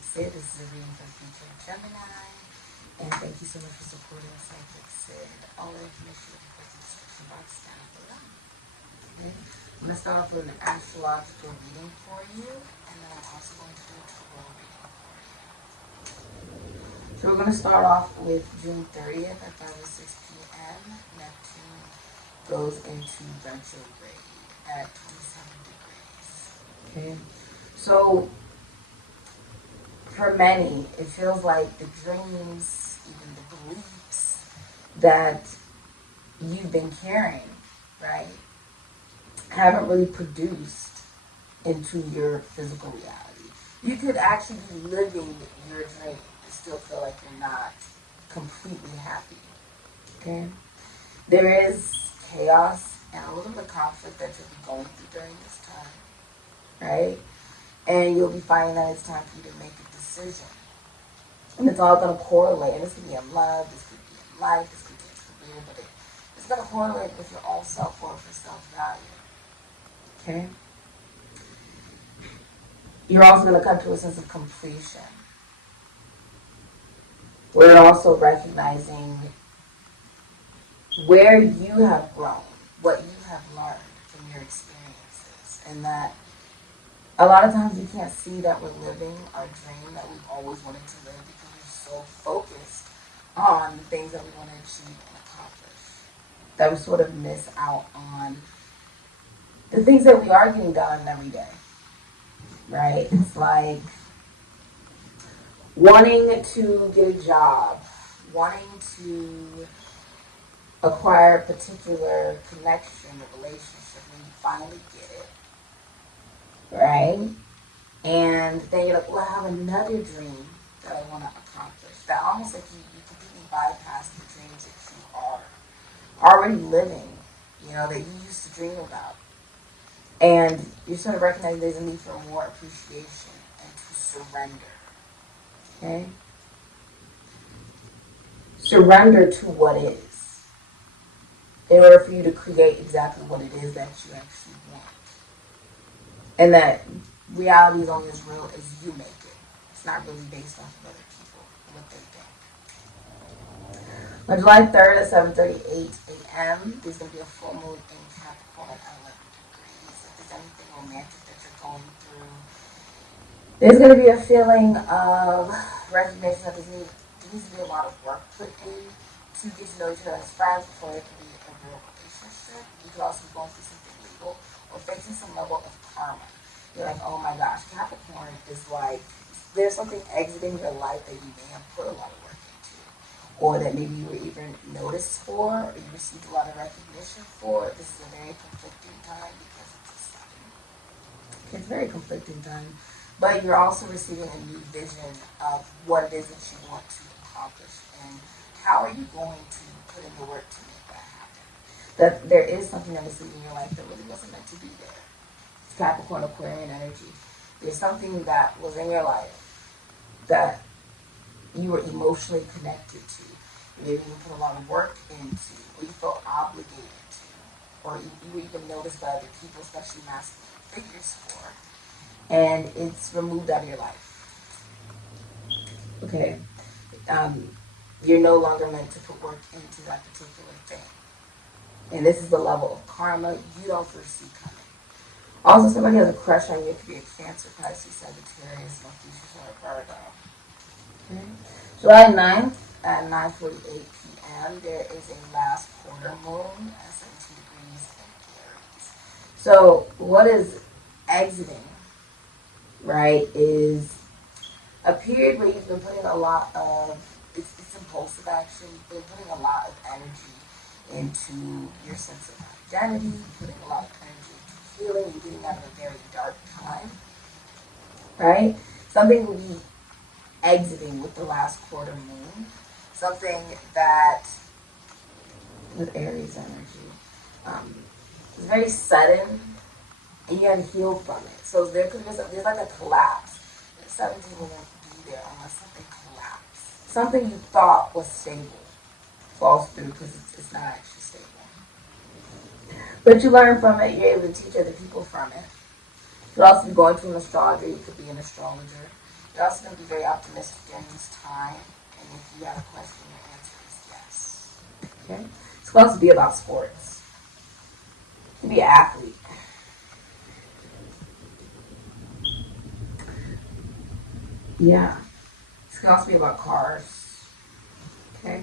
Sikiksyd. This is a reading for future Gemini. And thank you so much for supporting Sikiksyd. All the information in the description box down below. Okay? I'm going to start off with an astrological reading for you. And then I'm also going to do a tarot reading for you. So we're going to start off with June 30th at 5:06 p.m. Neptune goes into retrograde at 27 degrees. Okay? So, for many, it feels like the dreams, even the beliefs that you've been carrying, right, haven't really produced into your physical reality. You could actually be living your dream and still feel like you're not completely happy, okay? There is chaos and a little bit of conflict that you'll be going through during this time, right? And you'll be finding that it's time for you to make a decision. And it's all going to correlate. And this could be in love, this could be in life, this could be in career, but it's going to correlate with your own self-worth and self-value. Okay? You're also going to come to a sense of completion. We're also recognizing where you have grown, what you have learned from your experiences, and that a lot of times we can't see that we're living our dream that we've always wanted to live because we're so focused on the things that we want to achieve and accomplish that we sort of miss out on the things that we are getting done every day, right? It's like wanting to get a job, wanting to acquire a particular connection or relationship when you finally get it. Right? And then you're like, well, I have another dream that I want to accomplish. That almost like you completely bypass the dreams that you are already living, you know, that you used to dream about. And you're sort of recognizing there's a need for more appreciation and to surrender. Okay? Surrender to what is in order for you to create exactly what it is that you actually want. And that reality is only as real as you make it. It's not really based off of other people and what they think. On July 3rd at 7:38 a.m., there's going to be a full moon in Capricorn at 11 degrees. If there's anything romantic that you're going through, there's going to be a feeling of recognition that there needs to be a lot of work put in to get to know each other as friends before there can be a real relationship. You could also be going through something legal or facing some level of karma. You're like, oh my gosh, Capricorn is like, there's something exiting your life that you may have put a lot of work into, or that maybe you were even noticed for, or you received a lot of recognition for. This is a very conflicting time because it's a sudden. It's a very conflicting time, but you're also receiving a new vision of what it is that you want to accomplish, and how are you going to put in the work to make that happen. That there is something that is leaving your life that really wasn't meant to be there. It's Capricorn Aquarian energy. There's something that was in your life that you were emotionally connected to. Maybe you put a lot of work into, or you felt obligated to, or you were even noticed by other people, especially masculine figures for, and it's removed out of your life. Okay. You're no longer meant to put work into that particular thing. And this is the level of karma you don't foresee coming. Also, somebody has a crush on you. It could be a Cancer, Pisces, Sagittarius, Mercury, or Virgo. Okay. July 9th at 9:48 p.m., there is a last quarter moon at 17 degrees in Aries. So what is exiting, right, is a period where you've been putting a lot of, it's impulsive action, you've been putting a lot of energy into your sense of identity, putting a lot of energy into healing, and getting out of a very dark time, right? Something will be exiting with the last quarter moon, something that, with Aries energy, is very sudden, and you got to heal from it. So there could be there's like a collapse. 17 won't be there unless something collapses. Something you thought was stable falls through because it's not actually stable. But you learn from it. You're able to teach other people from it. You could also be going to an astrologer. You could be an astrologer. You're also going to be very optimistic during this time. And if you have a question, your answer is yes. Okay? It's going to be about sports. You can be an athlete. Yeah. It's going to also be about cars. Okay?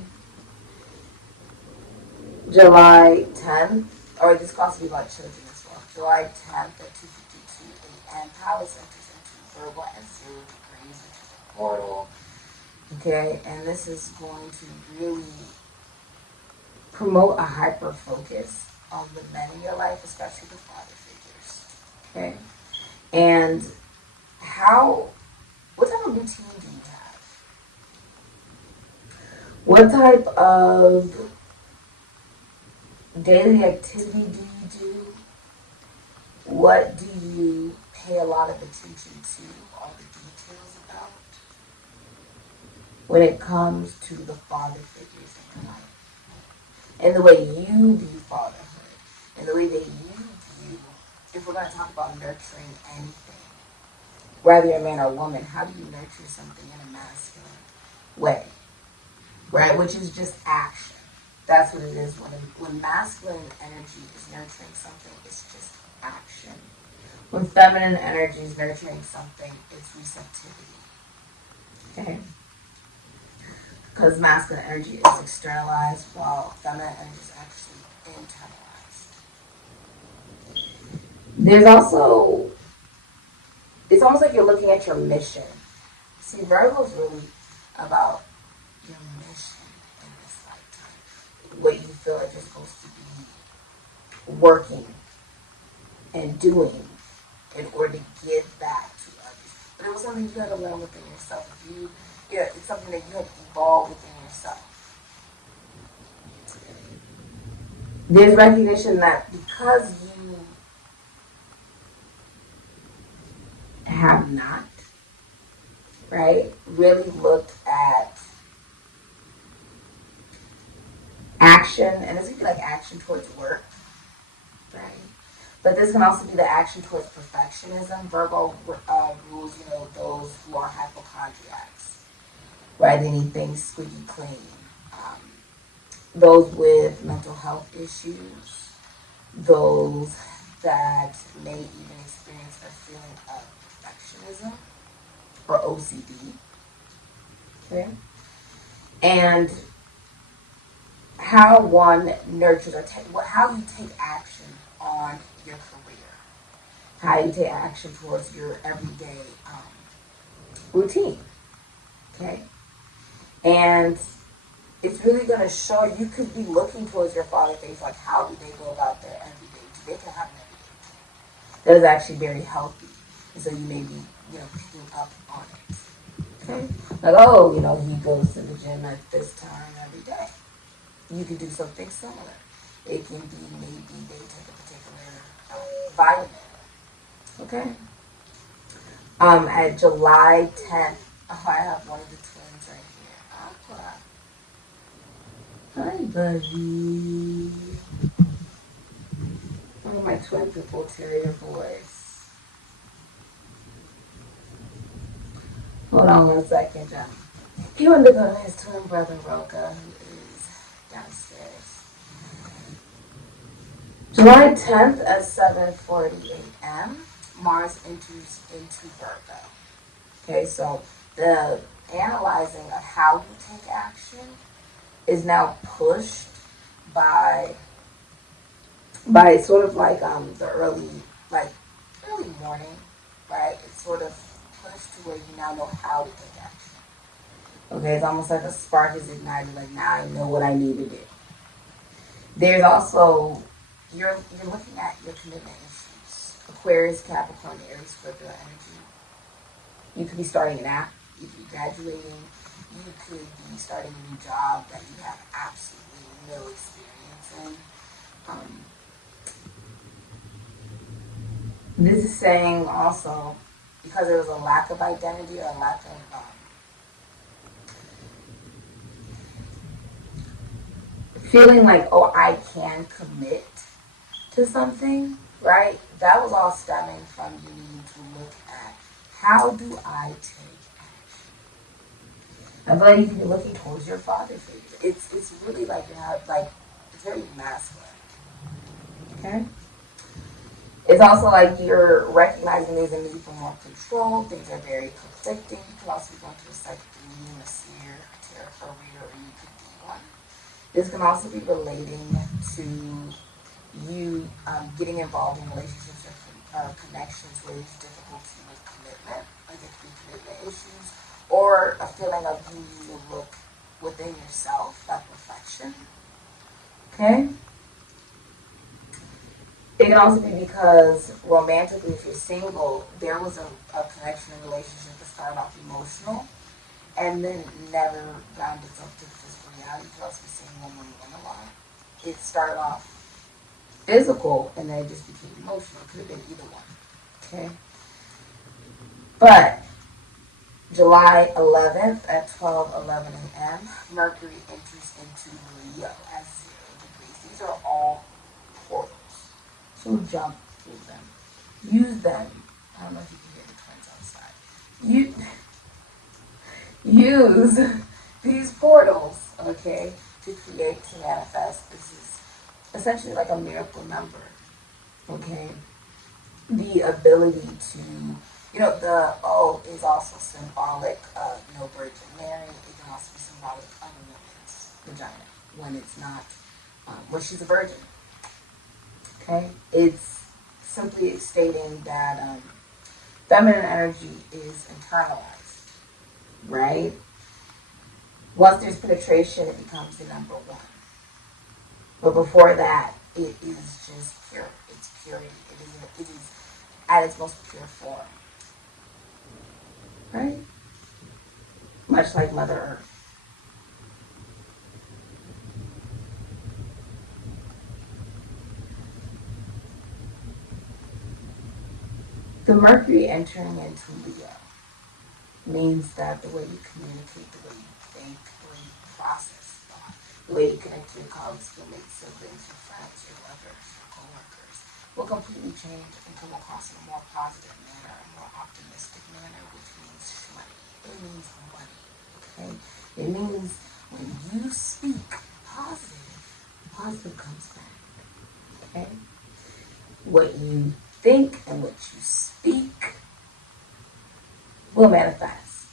July 10th, or this can also be about children as well. July 10th at 2:52 a.m. Palace enters into Virgo at 0 degrees, which is a portal. Okay, and this is going to really promote a hyper focus on the men in your life, especially the father figures. Okay, and what type of routine do you have? What type of daily activity do you do? What do you pay a lot of attention to? All the details about when it comes to the father figures in your life, and the way you view fatherhood, and the way that you view, if we're going to talk about nurturing anything, whether you're a man or a woman, how do you nurture something in a masculine way, right? Which is just action. That's what it is. When masculine energy is nurturing something, it's just action. When feminine energy is nurturing something, it's receptivity. Okay? Because masculine energy is externalized, while feminine energy is actually internalized. There's also, it's almost like you're looking at your mission. See, Virgo is really about your mission in this lifetime. What you feel like you're supposed to be working and doing in order to give back to others. But it was something you had to learn within yourself. It's something that you had to evolve within yourself. There's recognition that because you have not, right, really looked at action, and this could be like action towards work, right? But this can also be the action towards perfectionism. Virgo rules, those who are hypochondriacs, right? They need things squeaky clean. Those with mental health issues, those that may even experience a feeling of perfectionism or OCD. Okay? And how one nurtures or how you take action on your career, how you take action towards your everyday routine. Okay? And it's really going to show, you could be looking towards your father figures, like how do they go about their everyday? Do they can have an everyday routine that is actually very healthy, and so you may be, picking up on it. Okay, like he goes to the gym at this time every day. You can do something similar. It can be maybe they take a particular vitamin. Okay. At July 10th, I have one of the twins right here. Aqua. Hi, buddy. One of my twin purple terrier boys. Hold on 1 second, John. He wanted to go to his twin brother, Roka, who is downstairs. July 10th at 7:40 a.m., Mars enters into Virgo. Okay, so the analyzing of how you take action is now pushed by sort of like the early morning, right? It's sort of pushed to where you now know how to take action. Okay, it's almost like a spark is ignited, like now I know what I need to do. There's also, you're looking at your commitment issues. Aquarius, Capricorn, Aries, Scorpio energy. You could be starting an app, you could be graduating, you could be starting a new job that you have absolutely no experience in. This is saying also, because there was a lack of identity or a lack of feeling like, oh, I can commit to something, right? That was all stemming from you needing to look at, how do I take I feel like you can be looking towards your father figure. It's really like you have like it's very masculine. Okay. It's also like you're recognizing there's a need for more control. Things are very conflicting. You could also be going to a psychic medium, a seer, a tarot reader, or you could be one. This can also be relating to you getting involved in relationships or connections where there's difficulty with commitment. Like it could be commitment issues or a feeling of you need to look within yourself, that reflection. Okay? It can also be because romantically, if you're single, there was a connection and relationship that started off emotional and then never grounded itself to the physical reality. You could also be seeing woman a lot. It started off physical and then it just became emotional. It could have been either one. Okay? But July 11th at 12:11 a.m., Mercury enters into Leo at 0 degrees. These are all portals. So jump through them. Use them. I don't know if you can hear the twins outside. Use these portals, okay, to create, to manifest. This is essentially like a miracle number, okay? The ability to, the O is also symbolic of no Virgin Mary. It can also be symbolic of a woman's vagina when it's not, when she's a virgin. Okay? It's simply stating that feminine energy is internalized, right? Once there's penetration, it becomes the number one. But before that, it is just pure. It's purity. It is at its most pure form. Right? Much like Mother Earth. The Mercury entering into Leo means that the way you communicate, the way you think, the way you process thought, the way you connect to your colleagues, your mates, siblings, your friends, your lovers, your co-workers, will completely change and come across in a more positive manner, a more optimistic manner, which means money. It means money, okay? It means when you speak positive comes back, okay? What you think and what you speak will manifest.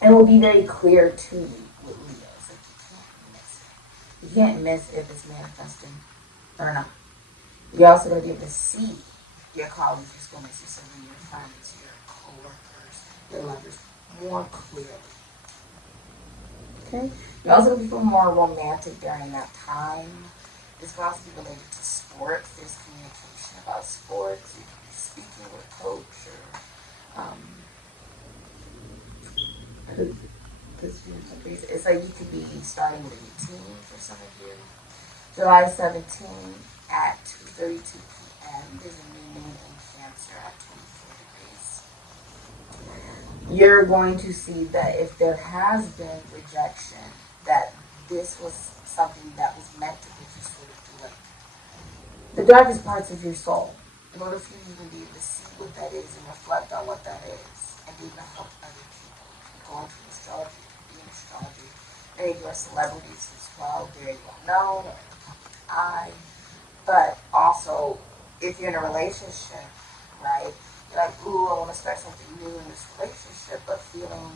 And will be very clear to you with Leos. Like you can't miss it. You can't miss if it's manifesting or not. You're also going to be able to see your colleagues, your schoolmates, your siblings, your friends, your co-workers, your lovers more clearly. Okay? You're also going to become more romantic during that time. This can also be related to sports. There's communication about sports. You can be speaking with a coach or it's like you could be starting with a new team for some of you. July 17th at 2:32 p.m. There's a new moon in Cancer at 24 degrees. You're going to see that if there has been rejection, that this was something that was meant to put you sort of through like the darkest parts of your soul. In order for you to even be able to see what that is and reflect on what that is and be able to help other people. Go into astrology, be an astrologer. Many of you are celebrities as well, very well known or in the public eye. But also, if you're in a relationship, right, you're like, ooh, I want to start something new in this relationship, but feeling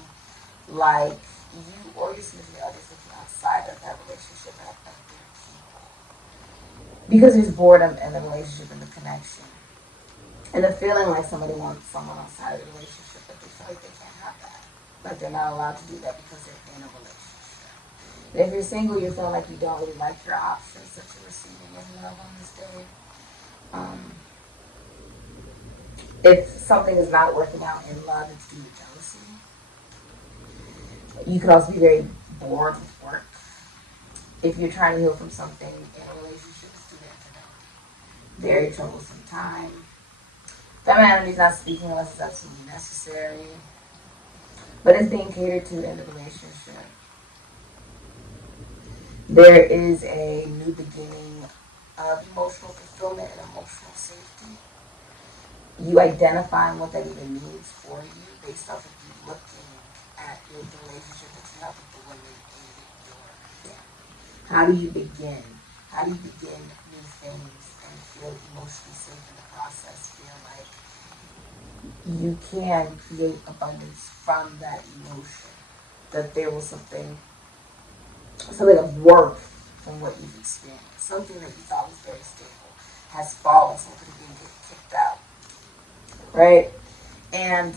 like you or your significant other is looking outside of that relationship at other people. Because there's boredom in the relationship and the connection. And the feeling like somebody wants someone outside of the relationship, but they feel like they can't have that. Like they're not allowed to do that because they're in a relationship. And if you're single, you're feeling like you don't really like your options that you're receiving in love on this day. If something is not working out in love, it's due to jealousy. You could also be very bored with work. If you're trying to heal from something in a relationship, it's due to infidelity. Very troublesome time. Feminine energy is not speaking unless it's absolutely necessary. But it's being catered to in the relationship. There is a new beginning of emotional fulfillment and emotional safety. You identifying what that even means for you based off of you looking at the relationship How do you begin? How do you begin new things and feel emotionally safe in the process? Feel like you can create abundance from that emotion. That there was something of worth from what you've experienced. Something that you thought was very stable has fallen, something being kicked out. Right? And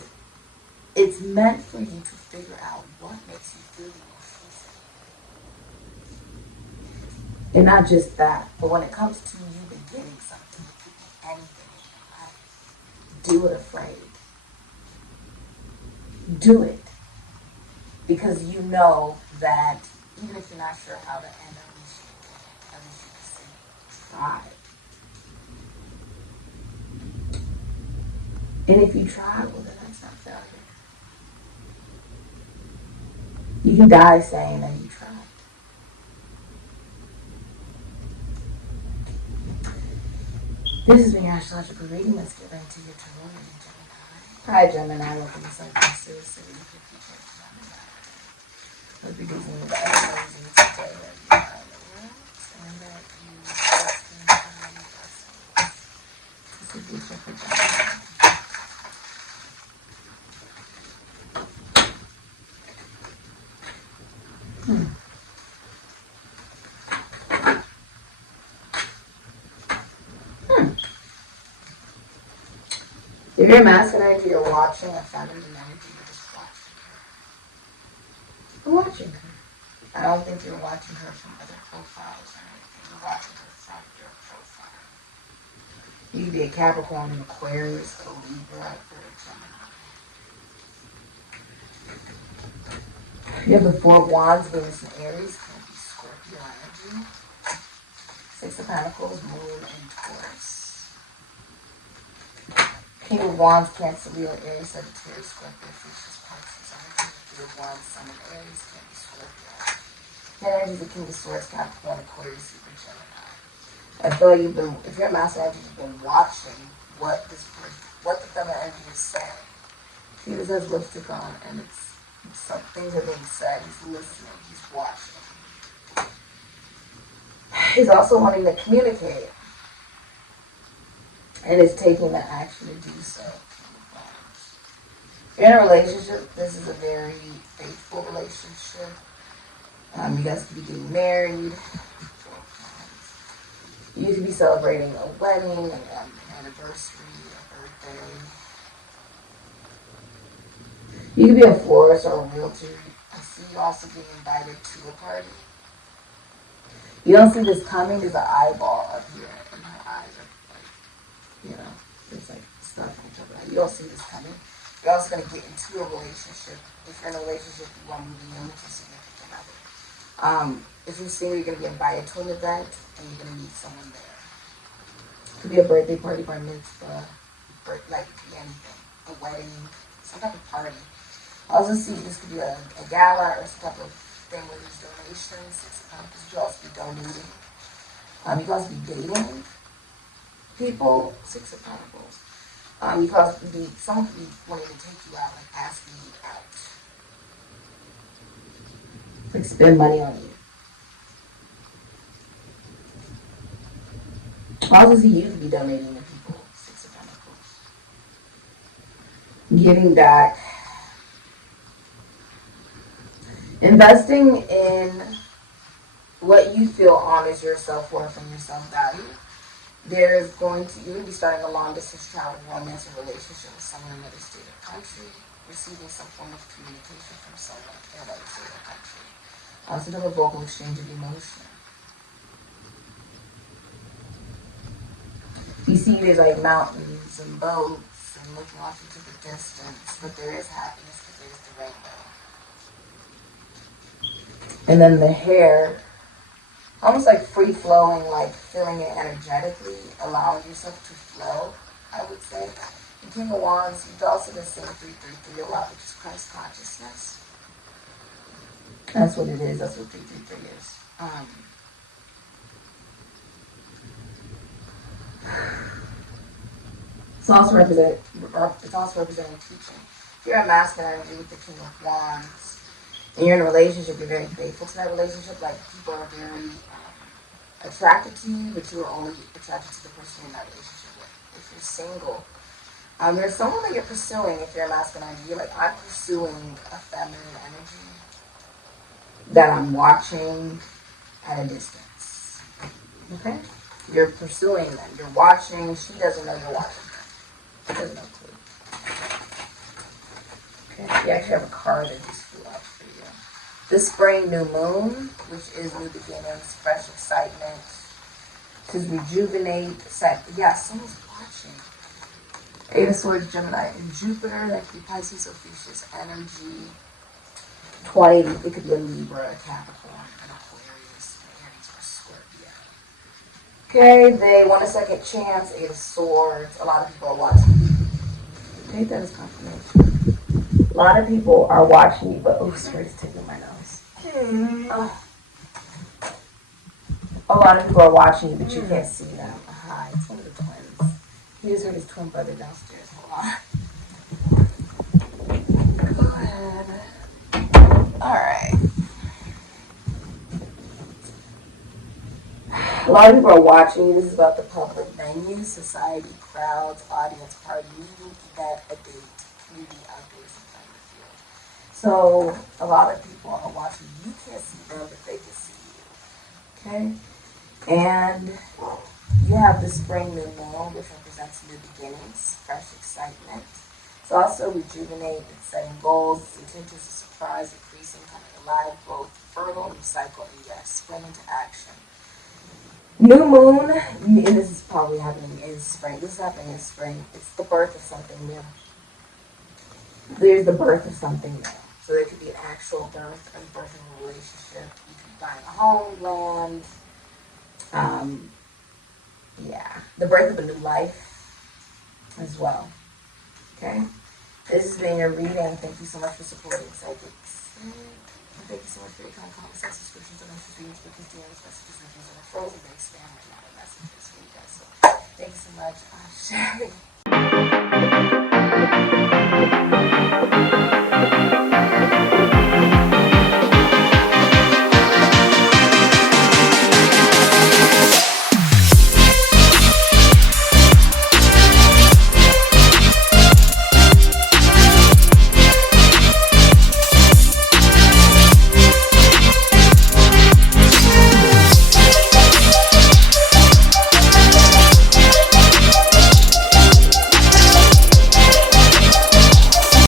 it's meant for you to figure out what makes you feel emotionally safe. And not just that, but when it comes to you beginning something, it could be anything in your life. Do it afraid. Do it. Because you know that even if you're not sure how to end, at least you did it. At least you can try. And if you try, well, then that's not failure. You can die saying that you tried. This has been your astrological reading. Let's get right to your tarot reading, Gemini. Hi, Gemini. Welcome to Sikiksyd. We'll be using the energies today that you find the world and that you spend time with us. This is beautiful for Gemini. If you're a masculine energy, you're watching a feminine energy, you're just watching her. You're watching her. I don't think you're watching her from other profiles or anything. You're watching her from your profile. You could be a Capricorn, an Aquarius, a Libra, or a Gemini. You have the Four of Wands, Venus and Aries, can be Scorpio energy. Six of Pentacles, Moon and Taurus. King of Wands, Cancer, Leo, Aries, Sagittarius, Scorpio, Fishes, Pisces, energy. Three of Wands, Sun and Aries, can be Scorpio. That energy is the King of Swords, Capricorn, Aquarius, Libra, Gemini. I feel like if you're a master energy, you've been watching what the feminine energy is saying. He just has lipstick on, and some things are being said. He's listening. He's watching. He's also wanting to communicate, and is taking the action to do so. If you're in a relationship, this is a very faithful relationship. You guys could be getting married. You could be celebrating a wedding, an anniversary, a birthday. You could be a florist or a realtor. I see you also being invited to a party. You don't see this coming. There's an eyeball up here, and her eyes are there's stuff on top of that. You don't see this coming. You're also going to get into a relationship. If you're in a relationship, you are moving in with your significant other. If you're single, you're going to be invited to an event, and you're going to meet someone there. It could be a birthday party, bar mitzvah, anything, a wedding, some type of party. I also see this could be a gala or some type of thing where there's donations. Because you also be donating. You can also be dating people. Six of Pentacles. You can also be, someone could be wanting to take you out, like asking you out. Like spend money on you. I also see you could be donating to people. Six of Pentacles. Giving back. Investing in what you feel honors your self-worth and your self-value. You're going to be starting a long-distance travel, romance, or relationship with someone in another state or country, receiving some form of communication from someone in another state or country. Some type of vocal exchange of emotion. You see there's like mountains and boats and looking off into the distance, but there is happiness because there's the rainbow. And then the hair, almost like free-flowing, like feeling it energetically, allowing yourself to flow, I would say. The King of Wands, you've also been seeing 333 a lot, which is Christ consciousness. That's what it is. That's what 333 is. It's also representing teaching. If you're a masculine energy with the King of Wands, and you're in a relationship, you're very faithful to that relationship. Like, people are very attracted to you, but you are only attracted to the person you're in that relationship with. If you're single, there's someone that you're pursuing. If you're a masculine energy, you're like, I'm pursuing a feminine energy that I'm watching at a distance. Okay? You're pursuing them. You're watching. She doesn't know you're watching her. She has no clue. Okay? You actually have a card that just flew out for you. The spring new moon, which is new beginnings, fresh excitement, to rejuvenate. Yeah, someone's watching. Eight of Swords, Gemini, and Jupiter. That could be Pisces, Ophiuchus energy. 20, it could be a Libra, a Capricorn, an Aquarius, an Aries, or a Scorpio. Okay, they want a second chance. Eight of Swords. A lot of people are watching. Take that as confirmation. A lot of people are watching you, but sorry, it's taking my nose. A lot of people are watching you, but you can't see them. Hi, it's one of the twins. He just heard his twin brother downstairs. Hold on. Go ahead. Alright. A lot of people are watching you. This is about the public venue, society, crowds, audience, party, meeting, event, a date, community, outdoors, and playing the field. So, a lot of people are watching. You can't see them, but they can see you. Okay? And you have the spring new moon, which represents new beginnings, fresh excitement. It's also rejuvenate and setting goals. It's intent is a surprise, increasing, coming alive, growth, fertile, new cycle, and yes, spring into action. New moon, and this is probably happening in spring. This is happening in spring. It's the birth of something new. There's the birth of something new. So there could be an actual birth, a birth of a relationship. You could be buying a home, land. Yeah, the birth of a new life as well. Okay? This has been your reading. Thank you so much for supporting Sikiksyd. Thank you so much for your kind comments and subscriptions, donations, readings, bookings, DMs, messages, reviews, and referrals. I'm very spam right now with messages for you guys. So thank you so much.